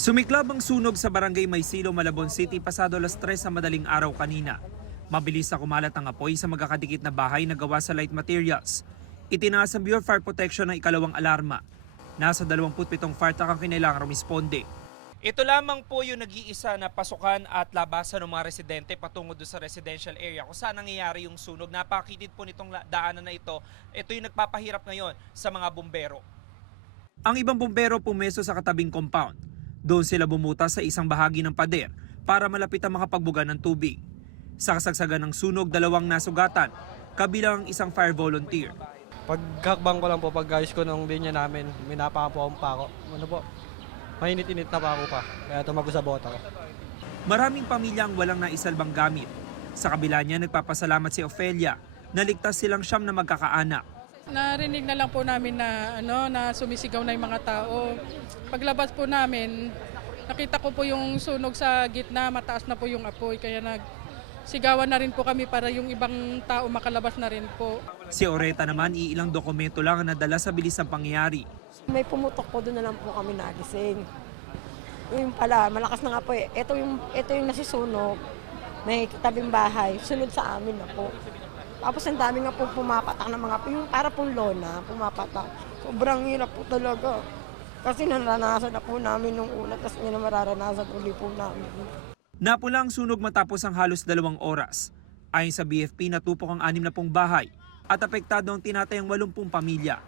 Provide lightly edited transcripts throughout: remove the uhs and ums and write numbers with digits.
Sumiklab ang sunog sa barangay Maysilo, Malabon City pasado alas 3 sa madaling araw kanina. Mabilis na kumalat ang apoy sa magkakadikit na bahay na gawa sa light materials. Itinaas ang Bureau of Fire Protection ng ikalawang alarma. Nasa 27 fire truck ang kinailangan rumisponde. Ito lamang po yung nag-iisa na pasukan at labasan ng mga residente patungo doon sa residential area kung saan nangyayari yung sunog. Napakitid po nitong daanan na ito. Ito yung nagpapahirap ngayon sa mga bumbero. Ang ibang bumbero pumeso sa katabing compound. Doon sila bumutas sa isang bahagi ng pader para malapit ang makapagbuga ng tubig. Sa kasagsagan ng sunog, 2 nasugatan, kabilang ang isang fire volunteer. Pagkakbang ko lang po, pag-ayos ko ng linya namin, minapakapuan pa ako. Ano po, mainit-init na pa ako pa, kaya tumago sa bota ko. Maraming pamilya ang walang naisalbang gamit. Sa kabila niya, nagpapasalamat si Ofelia na ligtas silang siyam na magkakaanak. Narinig na lang po namin na sumisigaw na yung mga tao. Paglabas po namin, nakita ko po yung sunog sa gitna, mataas na po yung apoy, kaya nagsigawan na rin po kami para yung ibang tao makalabas na rin po. Si Oreta naman, iilang dokumento lang ang nadala sa bilis ng pangyayari. May pumutok po, doon na lang po kami nagising. Yung pala, malakas na nga po. Ito yung nasisunog, may tabing bahay, sunod sa amin na po. Tapos ang dami nga po pumapatak ng mga, yung para pong lona, pumapatak. Sobrang hirap po talaga. Kasi naranasan na po namin nung una, tapos hindi na mararanasan ulit po namin. Napula ang sunog matapos ang halos 2 oras. Ayon sa BFP, natupok ang 60 bahay at apektado ang tinatayang 80 pamilya.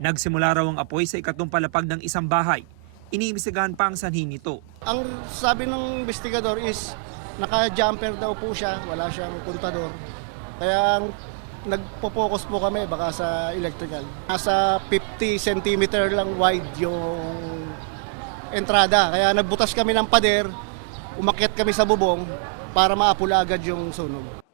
Nagsimula raw ang apoy sa ikatlong palapag ng isang bahay. Iniimbestigahan pa ang sanhi nito. Ang sabi ng investigador is naka-jumper daw po siya, wala siyang kontador. Kaya nagpo-focus po kami baka sa electrical. Nasa 50 cm lang wide yung entrada. Kaya nagbutas kami ng pader, umakyat kami sa bubong para maapula agad yung sunog.